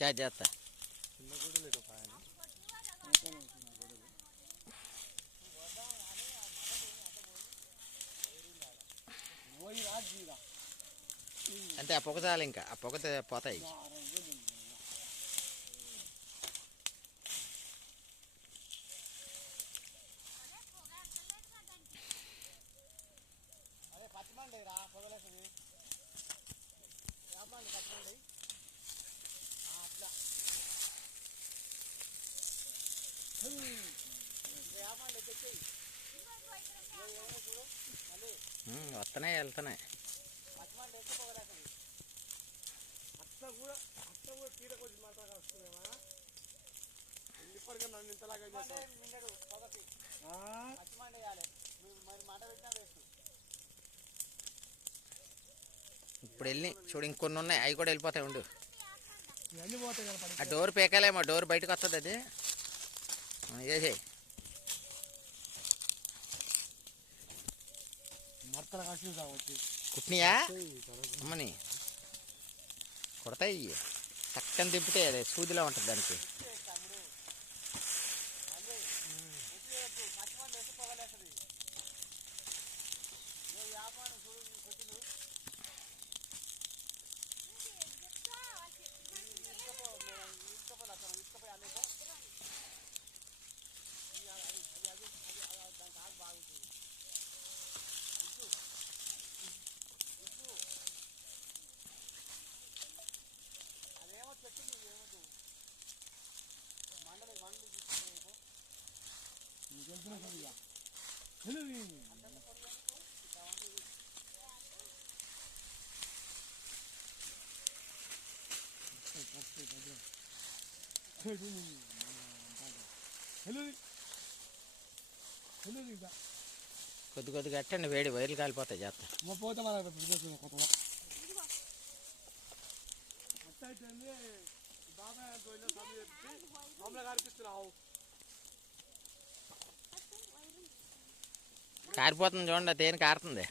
చేస్తా. అంటే ఆ పొగ చాలు, ఇంకా ఆ పొగ పోతాయి. వస్తున్నాయి, వెళ్తున్నాయి. ఇప్పుడు వెళ్ళి చూడు, ఇంకొన్ని ఉన్నాయి, అవి కూడా వెళ్ళిపోతాయి. ఉండు, ఆ డోర్ పీకాలేమో, డోర్ బయటకు వస్తుంది. అది చేసేయి. కుట్నియా అమ్మని కొడతాయి. చక్కని దింపితే అదే సూదిలా ఉంటుంది దానికి. కొద్ది కొద్దిగా కట్టండి, వేడి వైర్లు కాలిపోతాయి. చేస్తా కారిపోతుంది చూడండి. దేని కారుతుంది,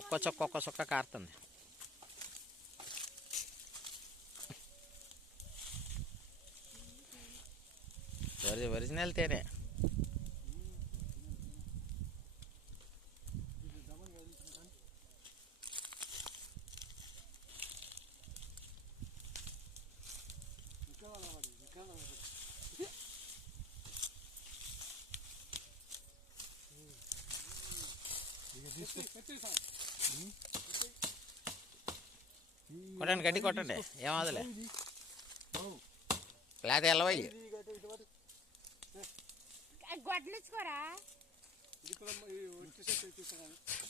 ఒక్క చుక్క కారుతుంది. ఒరిజినల్ తేనే. కొట్టండి, గడ్డి కొట్టండి, ఏమవదులే. లేకపోతే వెళ్ళవయ్యి.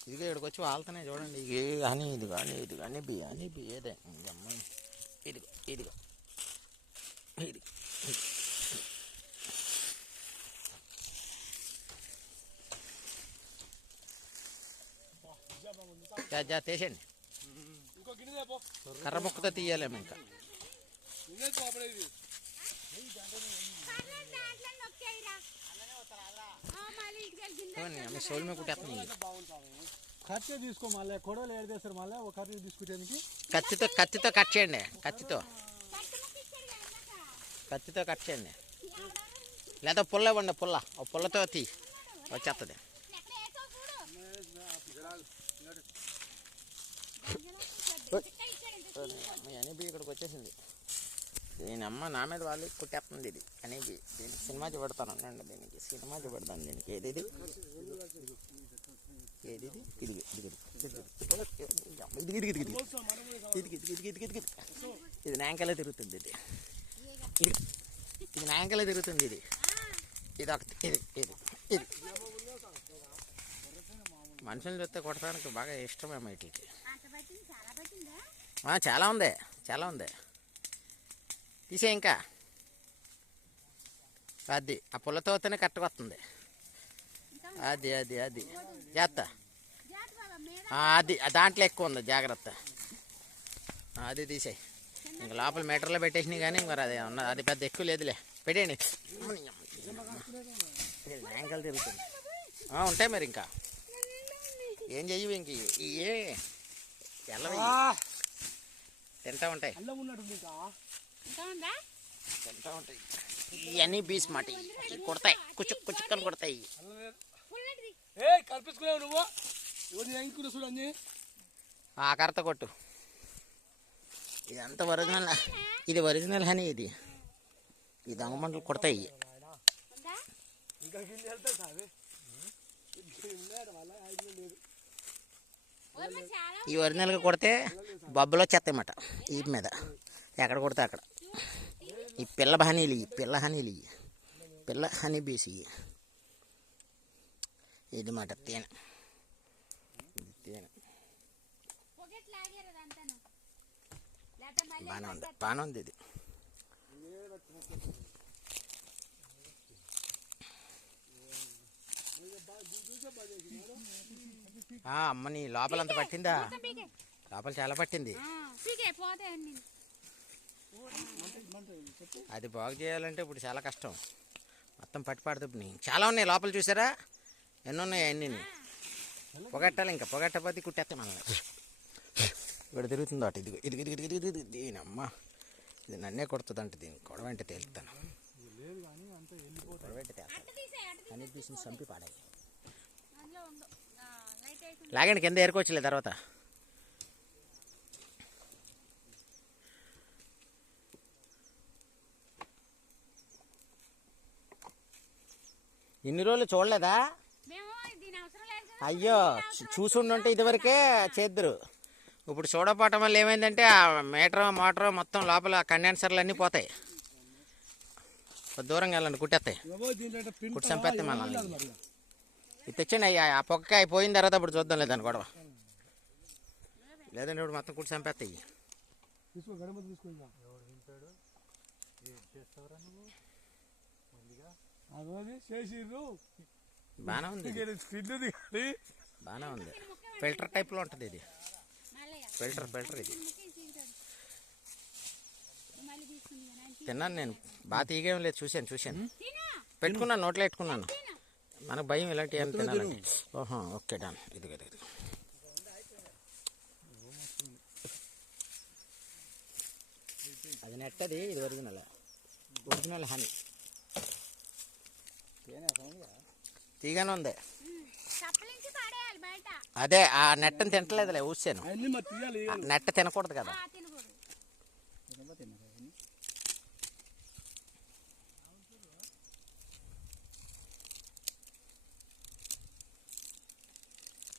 ఇదిగో ఇక్కడికి వచ్చి వాళ్తున్నాయి చూడండి. ఇది కానీ ఇది కానీ ఇది కానీ బియ్యాని బియ్యేదే. అమ్మాయి ఇదిగో ఇదిగో ఇది తీసేయండి. కర్ర ముక్కతో తీయాలేము ఇంకా. సోల్ మీద కుట్టేస్తుంది. తీసుకో మళ్ళీ కొడవలు ఏడదేస్తారు. మళ్ళీ ఒక కర్రీ తీసుకుంటానికి కత్తితో కట్ చేయండి. కత్తితో కట్ చేయండి. లేదా పుల్ల ఇవ్వండి. పుల్లతో తీ, వచ్చేస్తుంది. అనిబి ఇక్కడికి వచ్చేసింది. దీని అమ్మ నా మీద వాళ్ళు కుట్టేస్తుంది. ఇది అనిబి. దీనికి సినిమా చూపెడతాను అండి. దీనికి సినిమా చూపెడతాను. దీనికి ఏది ఇది ఇది నాంకలే తిరుగుతుంది. ఇది నాంకలే తిరుగుతుంది. ఇది ఒక ఇది మనుషులు చూస్తే కొట్టడానికి బాగా ఇష్టమేమో వీటికి. చాలా ఉంది. తీసే ఇంకా. అది ఆ పుల్లతో వస్తేనే కరెక్ట్గా వస్తుంది. అది చేస్తా. అది దాంట్లో ఎక్కువ ఉంది, జాగ్రత్త. అది తీసేయి. ఇంక లోపల మీటర్లో పెట్టేసినాయి కానీ మరి అది ఉన్నది. అది పెద్ద ఎక్కువ లేదులే, పెట్టేయండి. యాంకలు తిరుగుతుంది. ఉంటాయి మరి. ఇంకా ఏం చెయ్యవు. ఇంక ఏ ఎల్లవి తింటా ఉంటాయి. ఇంకా ఉందా? తింటా ఉంటాయి ఇవన్నీ బీస్ మాట కొడతాయి కుచుక్కని కొడతాయి. పుల్లటిది. ఏ కల్పించుకున్నావు నువ్వు ఎవరు ఎంకున్నా చూడు అన్ని ఆ కర్త కొట్టు. ఇదంతా ఒరిజినల్. ఇది ఒరిజినల్ హనీ. ఇది ఈ దొంగమంటలు కొడతాయి. ఉందా? ఇంకా కింద వెళ్తాయి సార్ లేదు ఓయ్ మరి చాలా ఈ ఒరిజినల్గా కొడితే బొబ్బలు వచ్చేస్తాయన్నమాట ఈ మీద. ఎక్కడ కొడితే అక్కడ. ఈ పిల్ల హనీలు ఇవి, పిల్ల హనీలు ఇవి, పిల్ల హనీ బీస్ ఇవి. ఇది మాట తేనె. ఇది తేనె పొగెట్ లాగారు అదంతాను. లేకపోతే మళ్ళీ బాగానే ఉంది, బాగానే ఉంది ఇది. అమ్మని లోపలంత పట్టిందా? పీకే. లోపల చాలా పట్టింది. పీకే పోతాయి అన్ని. అది బాగు చేయాలంటే ఇప్పుడు చాలా కష్టం. మొత్తం పట్టి పడుతుంది. చాలా ఉన్నాయి లోపల, చూసారా ఎన్ని ఉన్నాయి అన్నీ. పొగట్టాలి, ఇంకా పొగట్టపోతే కుట్టేస్తాయి మనల్ని. ఇక్కడ తిరుగుతుంది అటు. ఇదిగో ఇది ఇది ఇది ఇది దీనమ్మ. ఇది నన్నే కొడుతుందంట. దీన్ని గొడవ అంటే తేలుతాను. గొడవ అంటే తేలుతాను. అన్ని తీసి చంపి పాడాయి. అందులో ఉండు. లైట్ వేసి లాగండి, కింద ఏరుకోవచ్చులే తర్వాత. ఇన్ని రోజులు చూడలేదా? మేము దీని అవసరం లేదు కదా. అయ్యో, చూసుండుంటే ఇదివరకే చేద్దరు. ఇప్పుడు చూడపోవటం వల్ల ఏమైందంటే ఆ మీటర్ మోటార్ మొత్తం లోపల కండెన్సర్లు అన్నీ పోతాయి. దూరంగా వెళ్ళండి, కుట్టేస్తాయి. కుట్టి చంపేస్తాయి మనల్ని. ఇది తెచ్చండి అయ్యా. ఆ పొక్క పోయిన తర్వాత ఇప్పుడు చూద్దాం లేదని గొడవ. లేదండి ఇప్పుడు మొత్తం కుట్టి చంపేస్తాయి. బాగానే ఉంది, బాగానే ఉంది. ఫిల్టర్ టైప్లో ఉంటుంది ఇది. ఫిల్టర్ ఇది. మళ్ళీ తీసుకుంది కదా. తిన్నాను నేను, బాగా తీగేం లేదు. చూశాను తిను. పెట్టుకున్నాను, నోట్లో పెట్టుకున్నాను. మనకు భయం ఇలాంటివి ఏం తినాలంటే. ఓహో, ఓకే డన్. ఇది అది నెట్టది, ఇది ఒరిజినల్ హనీ. తీగానే ఉంది. చప్పలించి పడేయాలి బయట. అదే ఆ నెట్టని తింటలేదులే, ఊసాను. తీయాలి. నెట్ట తినకూడదు కదా. తినకూడదు.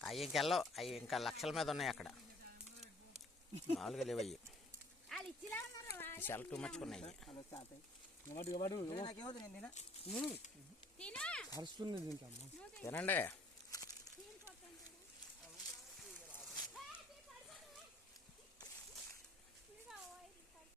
అవి ఇంకెళ్ళవు. అవి ఇంకా లక్షల మీద ఉన్నాయి అక్కడ. మామూలుగా లేవు అవి. వాళ్ళు ఇచ్చిలా ఉన్నారు. చాలా టూ మచ్ ఉన్నాయి. తిను. అరుస్తుంది తినండి.